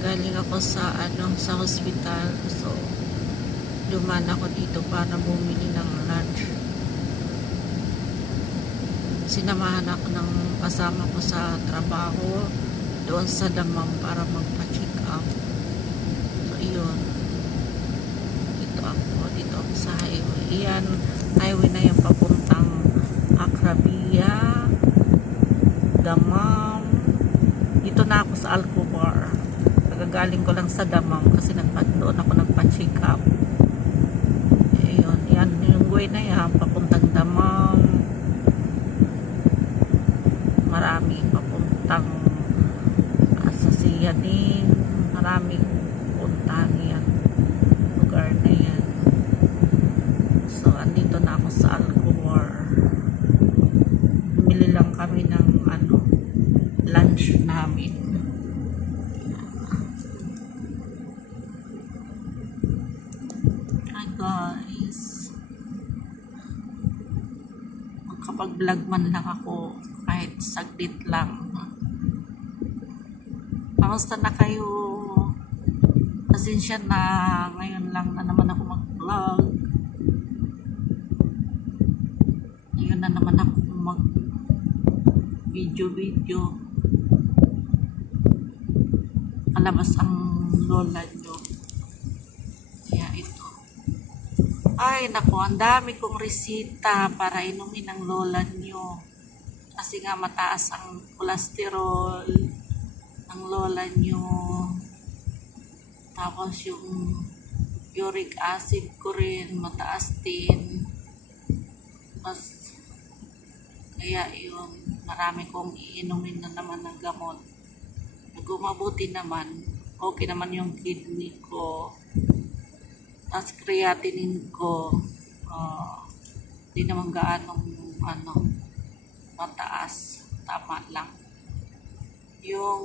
Galing ako sa sa hospital. So dumaan ako dito para bumili ng lunch. Sinamahan ako ng kasama ko sa trabaho doon sa Damam para magpa-check up. So iyon. Dito ako sa highway. Iyan, highway na yung papuntang Akrabia, Damam. Dito na ako sa Alcobar. Nagagaling ko lang sa Damam kasi doon ako nagpa-check up. Ayun, yan yung way na yan papuntang Damam. Marami papuntang Asasiya din. Maraming puntahan yan. Lugar na yan. So, andito na ako sa Alcobar. Bumili lang kami ng lunch namin. Hi guys. Magkapag-vlog man lang ako kahit saglit lang. Kamusta na kayo? Pasensya na, ngayon lang na naman ako mag-vlog. Ngayon na naman ako mag-video. Kalabas ang lola nyo. Kaya ito. Ay, naku, ang dami kong resita para inumin ang lola nyo. Kasi nga mataas ang kolesterol ng lola nyo. Tapos yung uric acid ko rin, mataas din. Tapos, kaya yun, marami kong iinumin na naman ng gamot. Gumabuti naman, okay naman yung kidney ko. Tapos creatinine ko, di naman gaanong mataas, tama lang. Yung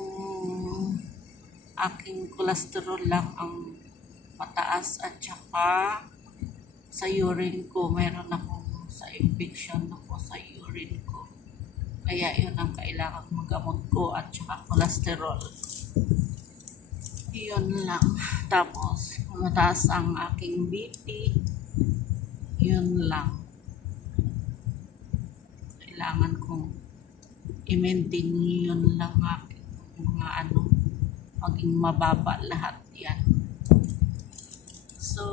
aking cholesterol lang ang mataas at saka sa urine ko, meron akong sa infection ako sa urine ko. Kaya yun ang kailangan magamot ko at saka cholesterol. Yun lang. Tapos, mataas ang aking BP. Yun lang. Kailangan kong i-maintain yun lang aking mga maging mababa lahat yan. So,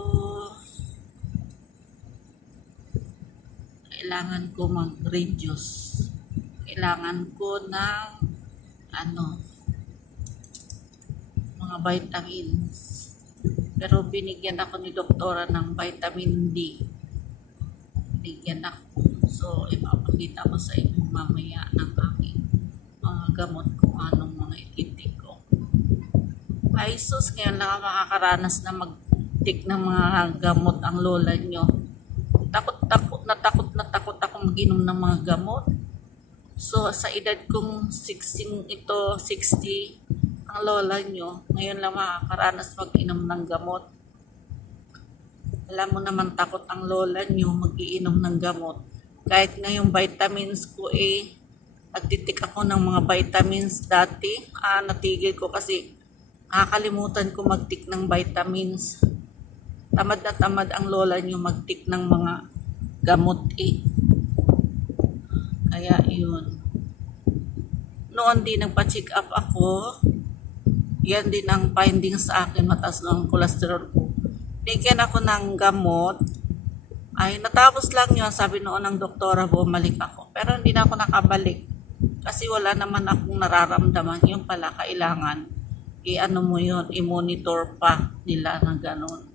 kailangan ko mag-reduce. Kailangan ko ng mga vitamins. Pero binigyan ako ni doktora ng vitamin D. Binigyan ako. So, ipapakita ko sa inyo mamaya ng aking mga gamot kung anong mga ititik ko. Ay sus, ngayon lang ako makakaranas na mag-tik ng mga gamot ang lola nyo. Takot ako mag-inom ng mga gamot. So, sa edad kong 60 ang lola nyo, ngayon lang makakaranas mag-inom ng gamot. Alam mo naman, takot ang lola nyo mag-iinom ng gamot. Kahit nga yung vitamins ko nagtitik ako ng mga vitamins dati. Natigil ko kasi nakakalimutan ko mag-tik ng vitamins. Tamad na tamad ang lola nyo mag-tik ng mga gamot Kaya yun. Noon din nagpa-check up ako. Yan din ang findings sa akin, mataas ng cholesterol ko. Bigyan ako ng gamot. Ay, natapos lang yun. Sabi noon ng doktora, bumalik ako. Pero hindi na ako nakabalik. Kasi wala naman akong nararamdaman. Yung pala, kailangan mo yun, i-monitor pa nila na gano'n.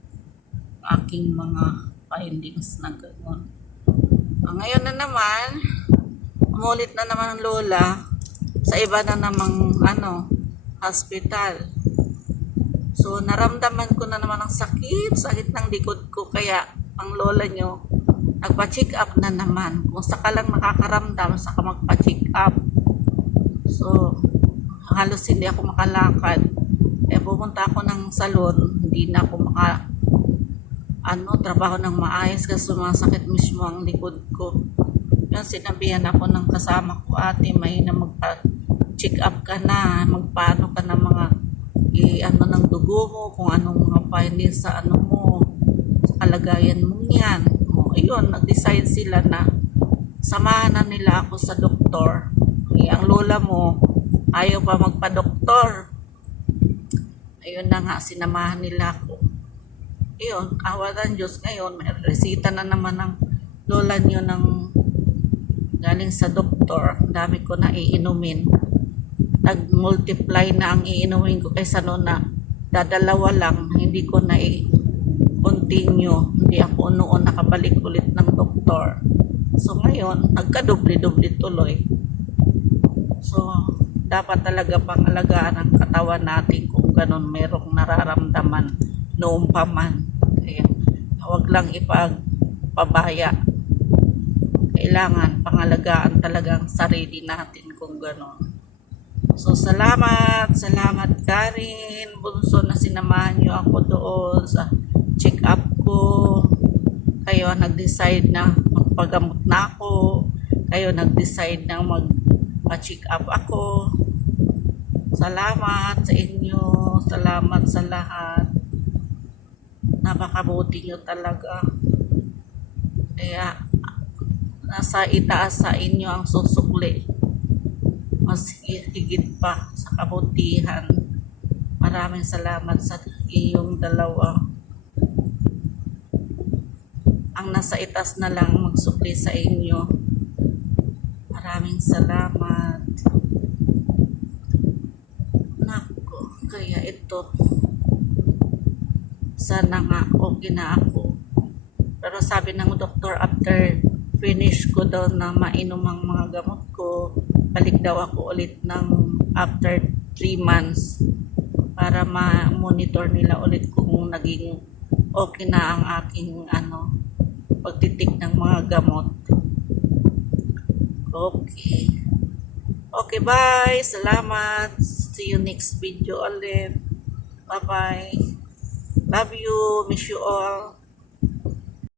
Aking mga findings na gano'n. Ngayon na naman, umulit na naman ang lola sa iba na namang hospital. So, naramdaman ko na naman ang sakit ng likod ko. Kaya, ang lola nyo, nagpa-check up na naman. Kung saka lang nakakaramdam, saka magpa-check up. So, halos hindi ako makalakad. Kaya pumunta ako ng salon, hindi na ako trabaho ng maayos kasi sumasakit mismo ang likod ko. Yan, sinabihan ako ng kasama ko, ate, may na magpa-check up ka na, magpaano ka na mga ano ng dugo mo, kung anong mga findings sa ano mo, sa kalagayan mo yan. O, ayun, nag-decide sila na samahan na nila ako sa doktor. Ang lola mo, ayaw pa magpa-doktor. Ayun na nga, sinamahan nila ako. Ayun, awa ng Diyos ngayon, may resita na naman ng lola niyo ng galing sa doktor. Ang dami ko na iinumin. Nag-multiply na ang iinumin ko kaysa noon na dadalawa lang, hindi ko na i-continue. Hindi ako noon nakabalik ulit ng doktor. So ngayon, nagka-doble-doble tuloy. So, dapat talaga pangalagaan ang katawan natin kung ganun merong nararamdaman noong pa man. Kaya, huwag lang ipagpabaya. Kailangan pangalagaan talaga ang sarili natin kung ganun. So, salamat Karin, Bunso, na sinamahan niyo ako doon sa check-up ko. Kayo nag-decide na magpagamot na ako. Kayo nag-decide na magpa-check up ako. Salamat sa inyo. Salamat sa lahat. Napakabuti nyo talaga. Kaya, nasa itaas sa inyo ang susukli. Mas higit pa sa kabutihan. Maraming salamat sa iyong dalawa. Ang nasa itas na lang magsukli sa inyo. Maraming salamat. Nako, kaya ito. Sana nga okay na ako. Pero sabi ng doktor, after finish ko daw na mainom ang mga gamot ko, balik daw ako ulit ng after 3 months para ma-monitor nila ulit kung naging okay na ang aking pagtitik ng mga gamot. Okay. Okay, bye. Salamat. See you next video ulit. Bye-bye. Love you. Miss you all.